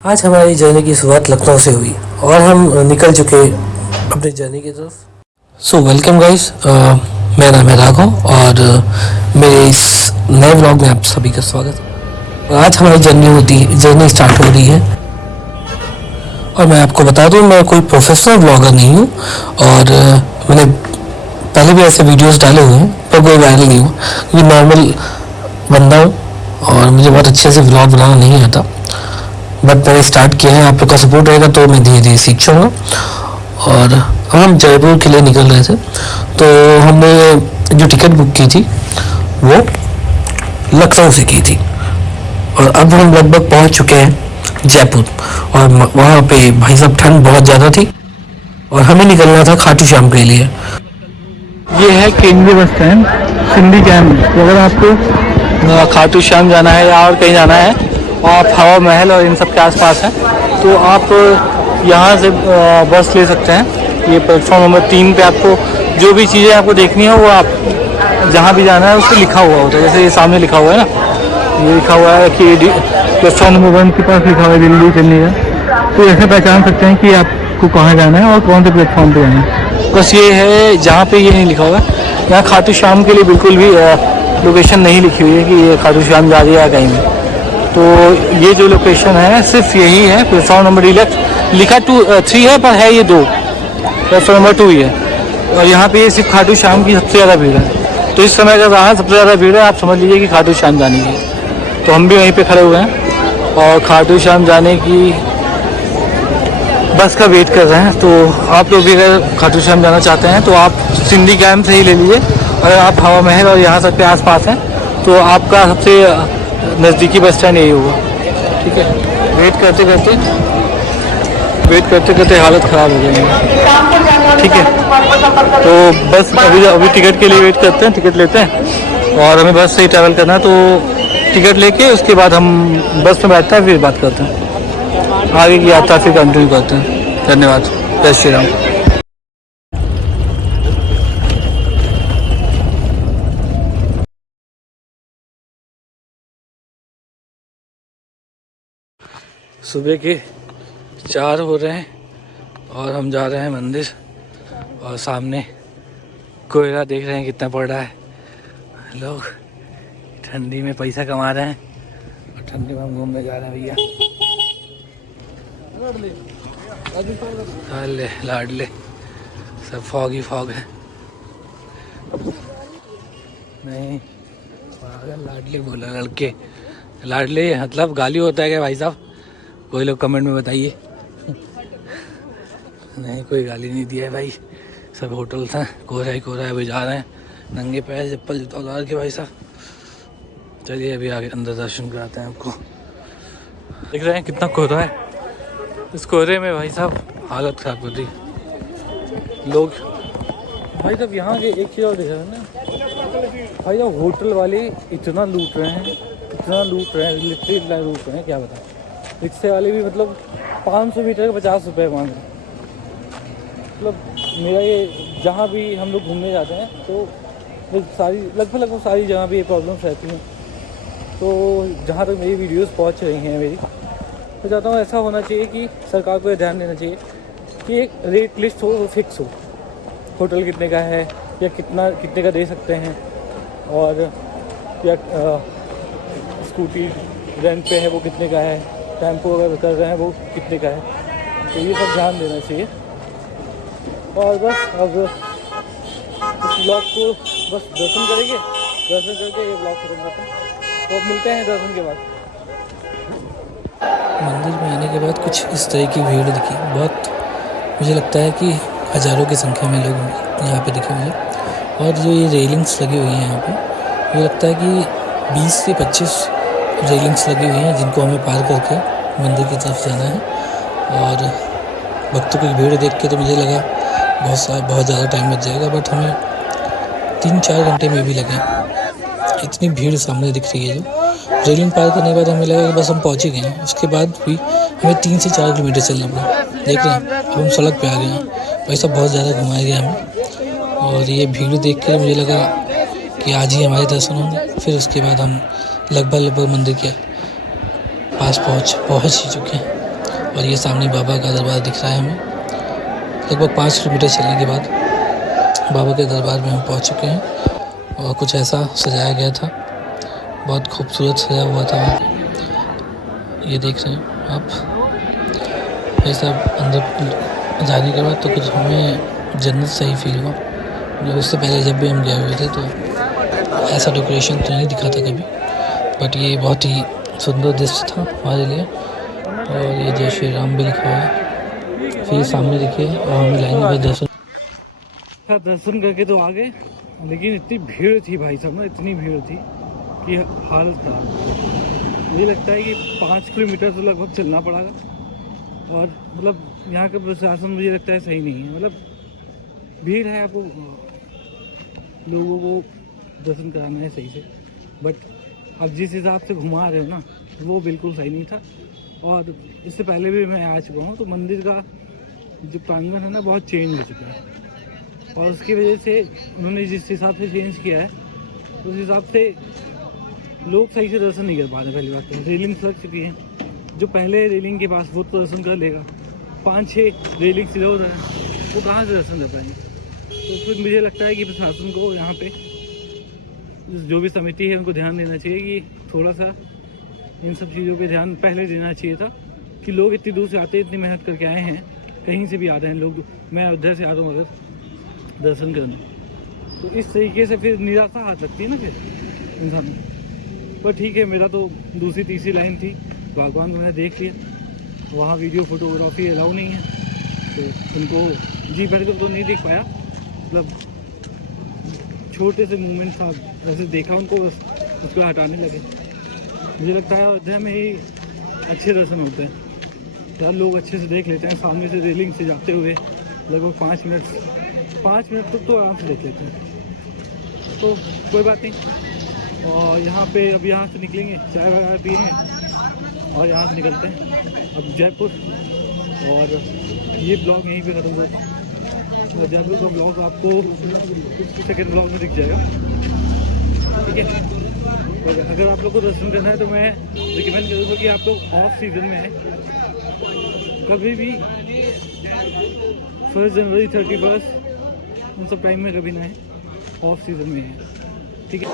आज हमारी जर्नी की शुरुआत लखनऊ से हुई और हम निकल चुके अपनी जर्नी की तरफ। सो वेलकम गाइस, मेरा नाम है राघव और मेरे इस नए व्लॉग में आप सभी का स्वागत है। और आज हमारी जर्नी स्टार्ट हो रही है और मैं आपको बता दूं, मैं कोई प्रोफेशनल व्लॉगर नहीं हूं और मैंने पहले भी ऐसे वीडियोस डाले हुए हैं पर कोई वायरल नहीं हुआ क्योंकि नॉर्मल बंदा हूँ और मुझे बहुत अच्छे से व्लॉग बनाना नहीं आता। बट मैंने स्टार्ट किया है, आप लोग का सपोर्ट रहेगा तो मैं धीरे धीरे सीख जाऊँगा। और हम जयपुर के लिए निकल रहे थे तो हमने जो टिकट बुक की थी वो लखनऊ से की थी और अब हम लगभग पहुंच चुके हैं जयपुर। और वहाँ पे भाई साहब ठंड बहुत ज़्यादा थी और हमें निकलना था खाटू श्याम के लिए। ये है केंद्रीय बस स्टैंड सिंधी कैंप। तो अगर आपको खाटू श्याम जाना है या और कहीं जाना है और आप हवा महल और इन सब के आसपास हैं तो आप यहाँ से बस ले सकते हैं। ये प्लेटफॉर्म नंबर 3 पे आपको जो भी चीज़ें आपको देखनी है वो आप जहाँ भी जाना है उस पर लिखा हुआ होता है। जैसे ये सामने लिखा हुआ है ना, ये लिखा हुआ है कि प्लेटफॉर्म नंबर 1 के पास लिखा हुआ है दिल्ली चलने का। तो ऐसे पहचान सकते हैं कि आपको कहाँ जाना है और कौन से प्लेटफॉर्म पे जाना है। बस ये है, जहाँ पे ये नहीं लिखा हुआ है यहाँ खाटू श्याम के लिए बिल्कुल भी लोकेशन नहीं लिखी हुई है कि ये खाटू श्याम जा रही है कहीं भी। तो ये जो लोकेशन है सिर्फ यही है। प्लेटफॉर्म नंबर लिखा 3 है पर है ये 2, प्लेटफॉर्म नंबर 2 ही है। और यहाँ पे ये सिर्फ खाटू श्याम की सबसे ज़्यादा भीड़ है। तो इस समय अगर वहाँ सबसे ज़्यादा भीड़ है, आप समझ लीजिए कि खाटू श्याम जाने की। तो हम भी वहीं पे खड़े हुए हैं और खाटू श्याम जाने की बस का वेट कर रहे हैं। तो आप लोग भी अगर खाटू श्याम जाना चाहते हैं तो आप सिंधी कैंप से ही ले लीजिए। अगर आप हवा महल और यहाँ सब के आसपास हैं तो आपका सबसे नज़दीकी बस स्टैंड यही होगा। ठीक है, वेट करते करते हालत ख़राब हो जाएगी। ठीक है, तो बस अभी टिकट के लिए वेट करते हैं, टिकट लेते हैं और हमें बस से ही ट्रैवल करना है। तो टिकट लेके उसके बाद हम बस में बैठते हैं, फिर बात करते हैं, आगे की यात्रा फिर कंटिन्यू करते हैं। धन्यवाद। जय श्री राम। सुबह के 4 हो रहे हैं और हम जा रहे हैं मंदिर और सामने कोयला देख रहे हैं कितना पड़ रहा है। लोग ठंडी में पैसा कमा रहे हैं और ठंडी में हम घूमने जा रहे हैं भैया। अरे लाडले सब फॉग ही फॉग है। नहीं, लाडले बोला, लड़के लाडले मतलब गाली होता है क्या भाई साहब? कोई लोग कमेंट में बताइए। नहीं, कोई गाली नहीं दिया है भाई, सब होटल हैं, कोहरा ही कोहरा है। अभी जा रहे हैं नंगे पैर चप्पल जूता उतार के भाई साहब। चलिए अभी आगे अंदर दर्शन कराते हैं आपको। देख रहे हैं कितना कोहरा है, इस कोहरे में भाई साहब हालत ख़राब कर दी लोग। भाई साहब यहाँ के एक चीज़ और देख रहे हैं ना भाई साहब, होटल वाले इतना लूट रहे हैं, लिटरली इतना लूट रहे हैं क्या बताएं। रिक्शे वाले भी मतलब 500 मीटर का 50 रुपये मांग रहे हैं। मतलब मेरा ये जहाँ भी हम लोग घूमने जाते हैं तो लगभग सारी जगह भी ये प्रॉब्लम्स रहती हैं। तो जहाँ तक मेरी वीडियोस पहुँच रही हैं मेरी, मैं चाहता हूँ ऐसा होना चाहिए कि सरकार को ये ध्यान देना चाहिए कि एक रेट लिस्ट हो, वो फिक्स हो, होटल कितने का है या कितने का दे सकते हैं, और या स्कूटी रेंट पे है वो कितने का है, टेम्पो अगर कर रहे हैं वो कितने का है। तो ये सब ध्यान देना चाहिए। और बस अब इस ब्लॉग को बस दर्शन करके ये ब्लॉग खत्म करते हैं। तो अब मिलते हैं दर्शन के बाद। मंदिर में आने के बाद कुछ इस तरह की भीड़ दिखी। बहुत मुझे लगता है कि हज़ारों की संख्या में लोग यहाँ पे दिखे मुझे। और जो ये रेलिंग्स लगी हुई हैं यहाँ पे, मुझे लगता है कि 20 से 25 रेलिंग्स लगी हुई हैं जिनको हमें पार करके मंदिर की तरफ जाना है। और भक्तों की भीड़ देख के तो मुझे लगा बहुत ज़्यादा टाइम लग जाएगा, बट हमें 3-4 घंटे में भी लगे। इतनी भीड़ सामने दिख रही है। जो रेलिंग पार करने के बाद हमें लगा कि बस हम पहुँच ही गए हैं। उसके बाद भी हमें 3 से 4 किलोमीटर चलना पड़ा। देख रहे हैं अब हम सड़क पे आ गए हैं। भाई साहब बहुत ज़्यादा घुमाया गया हमें और ये भीड़ देख कर मुझे लगा कि आज ही हमारे दर्शन होंगे। फिर उसके बाद हम लगभग मंदिर के पास पहुँच ही चुके हैं। और ये सामने बाबा का दरबार दिख रहा है हमें। लगभग 5 किलोमीटर चलने के बाद बाबा के दरबार में हम पहुंच चुके हैं और कुछ ऐसा सजाया गया था, बहुत खूबसूरत सजा हुआ था। ये देख रहे हैं आप। ये सब अंदर जाने के बाद तो कुछ हमें जन्नत से ही फील हुआ। मतलब उससे पहले जब भी हम गए हुए थे तो ऐसा डेकोरेशन तो नहीं दिखा था कभी, बट ये बहुत ही सुंदर दृश्य था हमारे लिए। और ये जय श्री राम भी लिखा हुआ है। फिर सामने देखिए और हमें लाइन में दर्शन करके तो आ गए, लेकिन इतनी भीड़ थी भाई साहब ना, इतनी भीड़ थी कि हालत खराब। मुझे लगता है कि 5 किलोमीटर तो लगभग चलना पड़ेगा। और मतलब यहाँ का प्रशासन मुझे लगता है सही नहीं है। मतलब भीड़ है, आपको लोगों को दर्शन कराना है सही से, बट अब जिस हिसाब से घुमा रहे हो ना, वो बिल्कुल सही नहीं था। और इससे पहले भी मैं आ चुका हूँ, तो मंदिर का जो प्रांगण है ना बहुत चेंज हो चुका है। और उसकी वजह से उन्होंने जिस हिसाब से चेंज किया है, उस हिसाब से लोग सही से दर्शन नहीं कर पा रहे। पहली बात तो रेलिंग्स लग चुकी हैं, जो पहले रेलिंग के पास वो तो दर्शन कर लेगा, 5-6 रेलिंग से उधर है, वो कहाँ से दर्शन कर पाएंगे। तो फिर मुझे लगता है कि प्रशासन को यहाँ पे जो भी समिति है उनको ध्यान देना चाहिए कि थोड़ा सा इन सब चीज़ों पे ध्यान पहले देना चाहिए था, कि लोग इतनी दूर से आते हैं, इतनी मेहनत करके आए हैं, कहीं से भी आते हैं लोग। मैं उधर से आ रहा हूँ अगर दर्शन करने, तो इस तरीके से फिर निराशा आ सकती है ना फिर इंसान। पर ठीक है, मेरा तो दूसरी तीसरी लाइन थी, भगवान को मैंने देख लिया। वहाँ वीडियो फोटोग्राफी अलाउ नहीं है, तो उनको जी भर कर तो नहीं देख पाया। मतलब छोटे से मूवमेंट था, ऐसे देखा उनको, बस उसको हटाने लगे। मुझे लगता है अयोध्या में ही अच्छे दर्शन होते हैं, यार लोग अच्छे से देख लेते हैं। सामने से रेलिंग से जाते हुए लगभग 5 मिनट तक तो आराम से देख लेते हैं, तो कोई बात नहीं। और यहाँ पे अब यहाँ से निकलेंगे, चाय वगैरह पिएंगे और यहाँ से निकलते हैं अब जयपुर। और ये ब्लॉग यहीं पे ख़त्म होता है। जयपुर का ब्लॉग आपको सेकेंड ब्लॉग में दिख जाएगा, ठीक है। और अगर आप लोग को दर्शन करना है तो मैं रिकमेंड करूँगा कि आप लोग ऑफ सीज़न में है, कभी भी 1 जनवरी 31 उन सब टाइम में कभी ना है, ऑफ सीज़न में है, ठीक है।